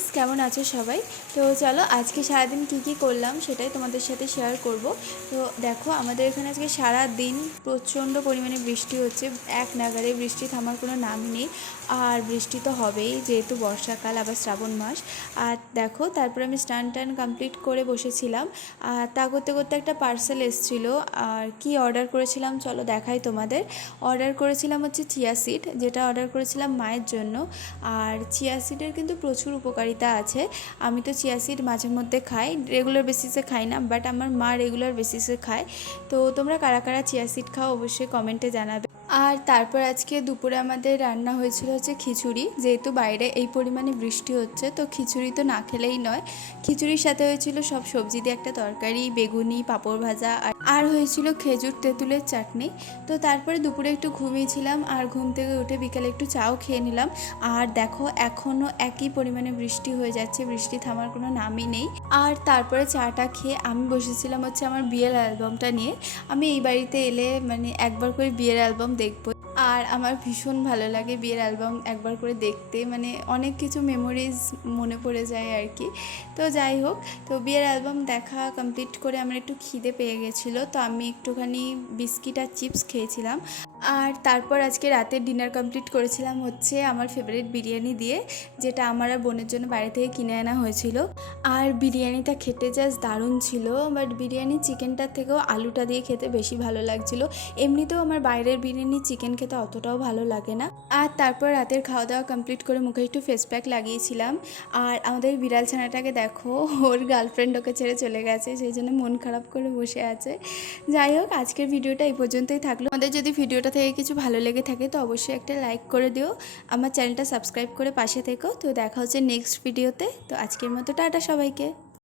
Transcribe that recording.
Guys, কেমন আছো সবাই? তো চলো আজকে সারাদিন কি করলাম সেটাই তোমাদের সাথে শেয়ার করব। তো দেখো, আমাদের এখানে আজকে সারা দিন প্রচণ্ড পরিমাণে বৃষ্টি হচ্ছে। এক নাগাড়ে বৃষ্টি থামার কোনো নামই নেই। আর বৃষ্টি তো হবেই, যেহেতু বর্ষাকাল, আবার শ্রাবণ মাস। আর দেখো, তারপরে আমি স্নান টান কমপ্লিট করে বসেছিলাম। আর তা করতে করতে একটা পার্সেল এসেছিলো। আর কি অর্ডার করেছিলাম চলো দেখাই তোমাদের। অর্ডার করেছিলাম হচ্ছে চিয়া সিড, যেটা অর্ডার করেছিলাম মায়ের জন্য। আর চিয়া সিডের কিন্তু প্রচুর উপকারিতা আছে। আমি তো চিয়া সিড মাঝে মধ্যে খাই, রেগুলার বেসিসে খাই না, বাট আমার মা রেগুলার বেসিসে খায়। তো তোমরা কারা কারা চিয়া সিড খাও অবশ্যই কমেন্টে জানাবে। আর তারপর আজকে দুপুরে আমাদের রান্না হয়েছিল হচ্ছে খিচুড়ি। যেহেতু বাইরে এই পরিমাণে বৃষ্টি হচ্ছে, তো খিচুড়ি তো না খেলেই নয়। খিচুড়ির সাথে হয়েছিল সব সবজি দিয়ে একটা তরকারি, বেগুনি, পাঁপড় ভাজা, আর হয়েছিল খেজুর তেঁতুলের চাটনি। তো তারপরে দুপুরে একটু ঘুমিয়েছিলাম, আর ঘুম থেকে উঠে বিকালে একটু চাও খেয়ে নিলাম। আর দেখো, এখনও একই পরিমাণে বৃষ্টি হয়ে যাচ্ছে, বৃষ্টি থামার কোনো নামই নেই। আর তারপরে চাটা খেয়ে আমি বসেছিলাম হচ্ছে আমার বিয়ের অ্যালবামটা নিয়ে। আমি এই বাড়িতে এলে মানে একবার করে বিয়ের অ্যালবাম দেখব। আর আমার ভীষণ ভালো লাগে বিয়ের অ্যালবাম একবার করে দেখতে, মানে অনেক কিছু মেমোরিজ মনে পড়ে যায় আর কি। তো যাই হোক, তো বিয়ের অ্যালবাম দেখা কমপ্লিট করে আমার একটু খিদে পেয়ে গেছিলো, তো আমি একটুখানি বিস্কিট আর চিপস খেয়েছিলাম। আর তারপর আজকে রাতের ডিনার কমপ্লিট করেছিলাম হচ্ছে আমার ফেভারিট বিরিয়ানি দিয়ে, যেটা আমার আর বোনের জন্য বাইরে থেকে কিনে আনা হয়েছিল। আর বিরিয়ানিটা খেতে জাস্ট দারুণ ছিল, বাট বিরিয়ানি চিকেনটার থেকেও আলুটা দিয়ে খেতে বেশি ভালো লাগছিলো। এমনিতেও আমার বাইরের বিরিয়ানি চিকেন খেতে অতটাও ভালো লাগে না। আর তারপর রাতের খাওয়া দাওয়া কমপ্লিট করে মুখে একটু ফেস প্যাক লাগিয়েছিলাম। আর আমাদের বিড়াল ছানাটাকে দেখো, ওর গার্লফ্রেন্ড ওকে ছেড়ে চলে গেছে, সেই জন্য মন খারাপ করে বসে আছে। যাই হোক, আজকের ভিডিওটা এই পর্যন্তই থাকলো। আমাদের যদি ভিডিওটা থেকে কিছু ভালো লেগে থাকে তো অবশ্যই একটা লাইক করে দিও, আমার চ্যানেলটা সাবস্ক্রাইব করে পাশে থেকো। তো দেখা হচ্ছে নেক্সট ভিডিওতে। তো আজকের মতো টাটা সবাইকে।